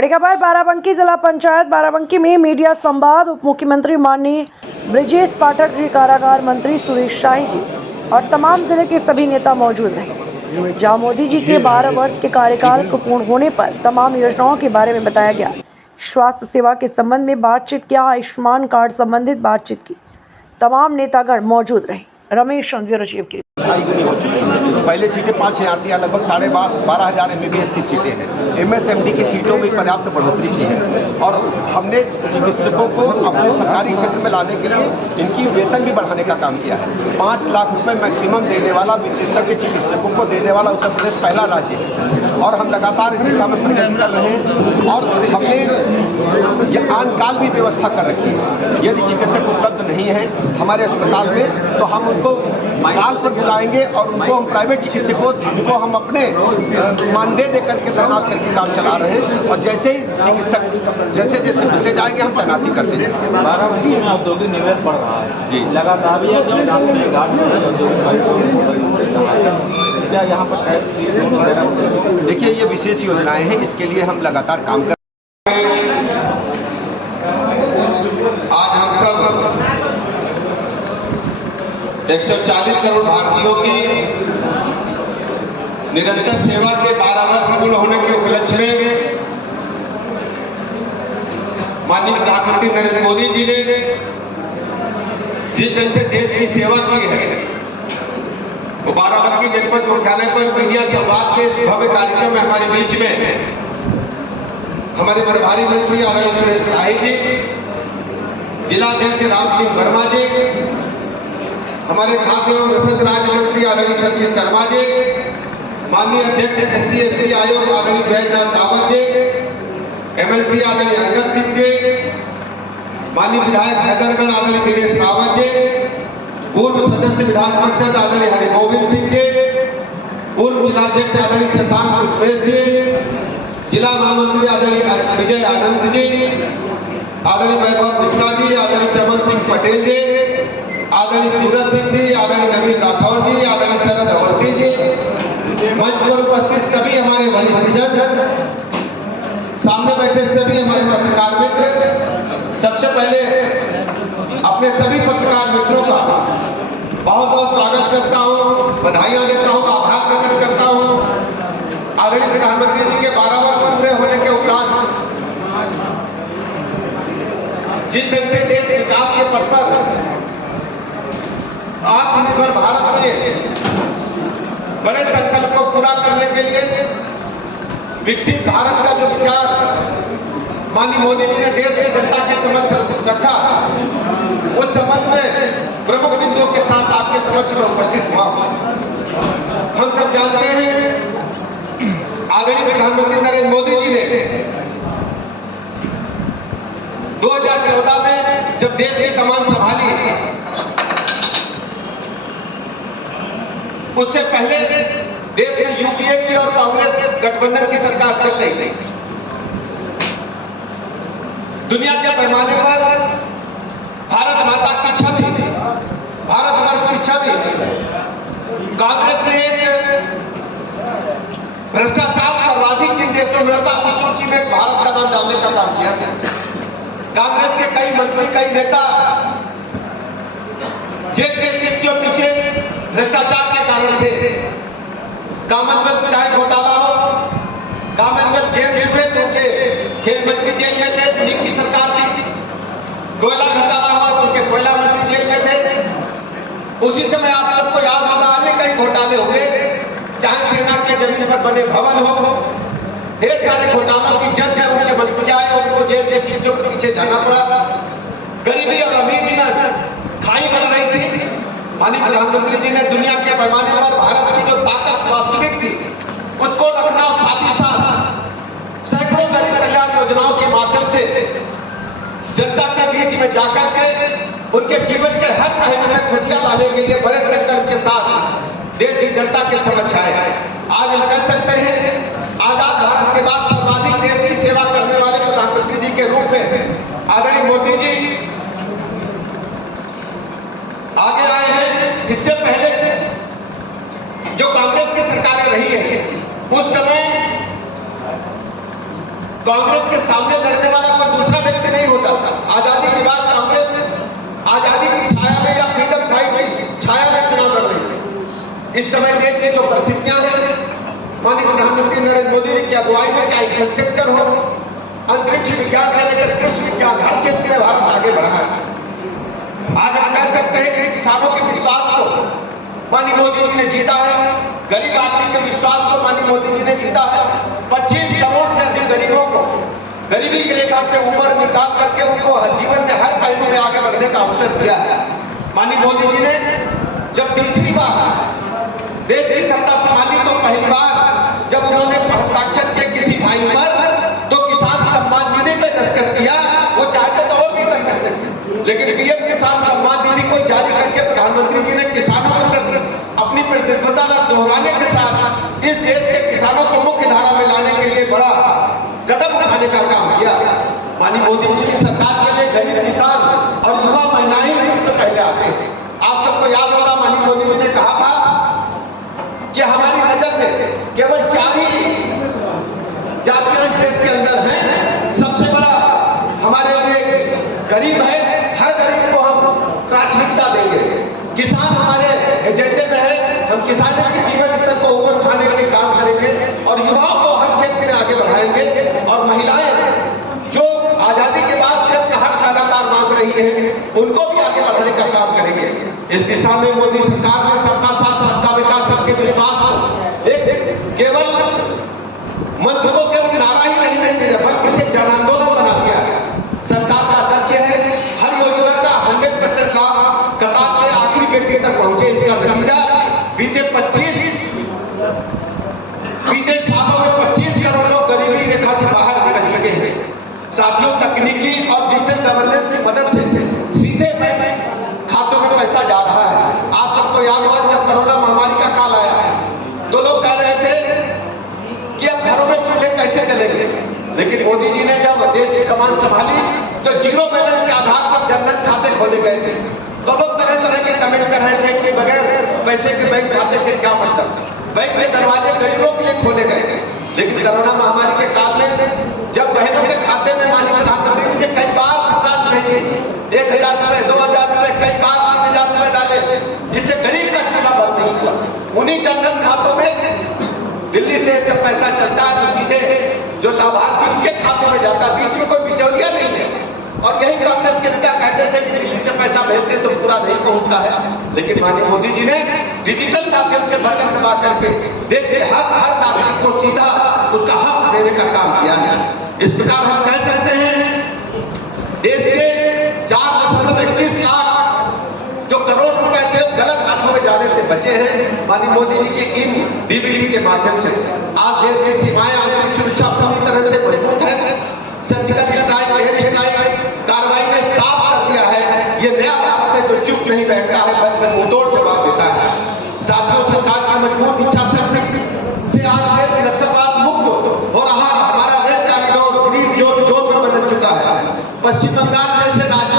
बड़ी खबर बाराबंकी जिला पंचायत बाराबंकी में मीडिया संवाद। उप मुख्यमंत्री माननीय ब्रजेश पाठक जी, कारागार मंत्री सुरेश शाही जी और तमाम जिले के सभी नेता मौजूद रहे, जहां मोदी जी के 12 वर्ष के कार्यकाल को पूर्ण होने पर तमाम योजनाओं के बारे में बताया गया। स्वास्थ्य सेवा के संबंध में बातचीत किया, आयुष्मान कार्ड संबंधित बातचीत की। तमाम नेतागण मौजूद रहे। रमेश ब्यूरो चीफ की पहले सीटें 5,000 थी, लगभग 12,500 MBBS की सीटें हैं। MSMD की सीटों में पर्याप्त बढ़ोतरी की है और हमने चिकित्सकों को अपने सरकारी क्षेत्र में लाने के लिए इनकी वेतन भी बढ़ाने का काम किया है। 5 लाख रुपए मैक्सिमम देने वाला विशेषज्ञ चिकित्सकों को देने वाला उत्तर प्रदेश पहला राज्य है और हम लगातार इस दिशा में प्रगति कर रहे हैं। और हमने आनकाल भी व्यवस्था कर रखी है। यदि चिकित्सक उपलब्ध नहीं है हमारे अस्पताल में तो हम उनको काल पर बुलाएंगे और उनको हम प्राइवेट चिकित्सकों को हम अपने मानदेय देकर के तैनात करके काम चला रहे हैं। और जैसे ही चिकित्सक जैसे मिलते जाएंगे हम तैनाती करते जाएंगे। बाराबंकी में औद्योगिक निवेश बढ़ रहा है जी, लगातार क्या यहाँ पर देखिए, ये विशेष योजनाएं हैं, इसके लिए हम लगातार काम कर आज हम सब 140 करोड़ भारतीयों की निरंतर सेवा के 12 वर्ष पूर्ण होने के उपलक्ष्य में माननीय प्रधानमंत्री नरेंद्र मोदी जी ने जिस ढंग से देश की सेवा की है वो बाराबंकी जनपद मुख्यालय पर मीडिया संवाद के इस भव्य कार्यक्रम में हमारे बीच में हमारे प्रभारी मंत्री आदरणीय सुरेश शाही जी, जिलाध्यक्ष राम सिंह वर्मा जी, हमारे खाद्य एवं रसद राज्य मंत्री आदरणीय सतीश शर्मा जी, माननीय अध्यक्ष SC/ST आयोग आदरणीय बैजनाथ रावत जी, MLC आदरणीय अंगद सिंह जी, माननीय विधायक हैदरगढ़ आदरणीय दिनेश रावत जी, पूर्व सदस्य विधान परिषद आदरणीय हरिगोविंद सिंह जी, पूर्व जिलाध्यक्ष आदरणीय शशांक पुष्पेश जी, जिला महामंत्री आदरणीय विजय आनंद जी, आदरणीय वैभव मिश्रा जी, आदरणीय चमन सिंह पटेल जी, आदरणीय सूरज सिंह जी, आदरणीय नवीन राठौर जी, आदरणीय शरद अवस्थी जी, मंच पर उपस्थित सभी हमारे वरिष्ठजन, सामने बैठे सभी हमारे पत्रकार मित्र, सबसे पहले अपने सभी पत्रकार मित्रों का बहुत बहुत स्वागत करता हूं, बधाइयां देता हूं, आभार प्रकट करता हूं। आदरणीय प्रधानमंत्री जी के 12 वर्ष पूरे होने के उपरांत जिस ढंग से देश विकास के पथ पर आत्मनिर्भर भारत में बड़े संकल्प को पूरा करने के लिए विकसित भारत का जो विचार माननीय मोदी जी ने देश की जनता के समक्ष रखा, उस संबंध में प्रमुख बिंदुओं के साथ आपके समक्ष में उपस्थित हुआ। हम सब जानते हैं आदरणीय प्रधानमंत्री नरेंद्र मोदी जी ने 2014 में जब देश की कमान संभाली, उससे पहले देश में UPA की और कांग्रेस के गठबंधन की सरकार चल रही थी। दुनिया के पैमाने पर भारत माता की छवि, भारतवर्ष की छवि कांग्रेस ने एक भ्रष्टाचार सर्वाधिक जिन देशों में होता उस सूची में भारत का नाम डालने का काम किया था। कांग्रेस के कई मंत्री, कई नेता जेल के शिक्षकों पीछे भ्रष्टाचार के कारण थे। कॉमनवेल्थ चाहे घोटाला हो, कॉमनवेल्थ गेम्स में उनके खेल मंत्री जेल में थे, दिल्ली की सरकार थी। कोयला घोटाला हुआ तो उनके कोयला मंत्री जेल में थे। उसी समय आप सबको याद होगा अन्य कई घोटाले हुए, चाहे सेना के जमीन पर बने भवन हो, ढेर सारे घोटालों की जज है उनके मंत्री आए, उनको जेल के शीशों के पीछे जाना पड़ा। गरीबी और अमीरी में खाई बढ़ रही थी। माननीय प्रधानमंत्री जी ने दुनिया के पैमाने पर भारत की जो ताकत वास्तविक थी उसको रखना, साथ ही साथ सैकड़ों गरीब कल्याण योजनाओं के माध्यम से जनता के बीच में जाकर के उनके जीवन के हर पहलू में खुशियां लाने के लिए बड़े संकल्प के साथ देश की जनता के समक्ष आए। आज हम कह सकते हैं आजाद भारत के बाद सर्वाधिक देश की सेवा करने वाले प्रधानमंत्री जी के रूप में आदरणीय मोदी जी आगे आए हैं। इससे पहले जो कांग्रेस की सरकारें रही है उस समय कांग्रेस के सामने लड़ने वाला कोई दूसरा व्यक्ति नहीं होता था। आजादी के बाद कांग्रेस आजादी की छाया में या फ्रीडम फाइट की छाया में चुनाव लड़ रही है। इस समय देश की जो परिस्थितियां हैं, माननीय प्रधानमंत्री नरेंद्र मोदी जी की अगुवाई में, चाहे इंफ्रास्ट्रक्चर हो, अंतरिक्ष विज्ञान से लेकर कृषि विज्ञान, हर क्षेत्र में भारत आगे बढ़ा है। आज हम कह सकते हैं कि किसानों के विश्वास को माननीय मोदी जी ने जीता है, गरीब आदमी के विश्वास को माननीय मोदी जी ने जीता है। 25 करोड़ से अधिक गरीबों को गरीबी की रेखा से ऊपर निकाल करके उनको जीवन में हर पहलू में आगे बढ़ने का अवसर दिया है। माननीय मोदी जी ने जब तीसरी बार देश की सत्ता संभाली तो पहली बार जब उन्होंने हस्ताक्षर किए किसी फाइल पर, तो किसान सम्मान निधि पे दस्तखत किया। वो चाहते तो और भी कर सकते थे, लेकिन पीएम किसान सम्मान निधि को जारी करके प्रधानमंत्री जी ने किसानों के प्रति अपनी प्रतिबद्धता दोहराने के साथ इस देश के किसानों को मुख्य धारा में लाने के लिए बड़ा कदम उठाने का काम किया। माननीय मोदी जी की सरकार के लिए गरीब किसान और युवा महिलाएं ही सबसे पहले आते हैं। आप सबको याद होगा, माननीय मोदी जी ने कहा था कि हमारी नजर में केवल 4 ही जातियां इस देश के अंदर हैं, सबसे बड़ा हमारे लिए गरीब है, हर गरीब को हम प्राथमिकता देंगे। किसान हमारे एजेंडे में है, हम किसानों के जीवन स्तर को ऊपर उठाने के लिए काम करेंगे और युवाओं को हर क्षेत्र में आगे बढ़ाएंगे। और महिलाएं जो आजादी के बाद से अपना हक लगातार मांग रही है, उनको भी आगे बढ़ाने का काम करेंगे। इस दिशा में मोदी सरकार ने सबका साथ, सबका विकास, सबके विश्वास को एक केवल मंत्र को केवल नारा ही नहीं देते, बल्कि इसे जन आंदोलन बना दिया है। सरकार का लक्ष्य है हर योजना का 100% लाभ कतार के आखिरी व्यक्ति तक पहुंचे। इसका नतीजा बीते सालों में 25 करोड़ लोग गरीबी रेखा से बाहर निकल चुके हैं। साथियों, तकनीकी और डिजिटल गवर्नेंस की मदद से सीधे बैंक खातों में पैसा जा रहा है। आप सबको याद होगा, जब कोरोना महामारी का काल आया तो लोग कह रहे थे कि अब घरों में चूल्हे कैसे जलेंगे, लेकिन मोदी जी ने जब देश की कमान संभाली तो जीरो बैलेंस के आधार पर जनधन खाते खोले गए थे। तो लोग तरह तरह के कमेंट कर रहे थे कि बगैर पैसे के बैंक खाते के क्या मतलब, बैंक के दरवाजे गरीबों के लिए खोले गए। लेकिन कोरोना महामारी के काल में जब बहनों के खाते में माननीय प्रधानमंत्री जी ने कई बार धनराशि भेजी, 1000 रुपए, 2000 रुपए, कई बार 3000 रुपए डाले, जिससे गरीब का चूल्हा बंद नहीं हुआ। उन्हीं जनधन खातों में दिल्ली से जब पैसा चलता है तो सीधे जो लाभार्थी उनके खाते में जाता है, बीच में कोई बिचौलिया नहीं है। और यही कांग्रेस के नेता कहते थे कि दिल्ली से पैसा भेजते तो पूरा नहीं पहुंचता है, लेकिन माननीय मोदी जी ने डिजिटल माध्यम से बटन दबा करके देश के हर नागरिक को सीधा उसका हक देने का काम किया है। इस प्रकार हम कह सकते हैं देश के 4.31 लाख जो करोड़ रुपए थे गलत हाथों में जाने से बचे हैं माननीय मोदी जी के इन डीबीटी के माध्यम से। आज देश की सीमाएं, आंतरिक सुरक्षा पूरी तरह से मजबूत है। सर्जिकल स्ट्राइक, एयर स्ट्राइक कार्रवाई में साफ कर दिया है, ये नया भारत है जो चुप नहीं बैठता है बल्कि मुंहतोड़ जवाब देता है। साथियों, सरकार की मजबूत इच्छा शक्ति से आज देश नक्सलवाद मुक्त हो रहा है। हमारा रेड कॉरिडोर ग्रीन जोन में बदल चुका है। पश्चिम बंगाल जैसे राज्य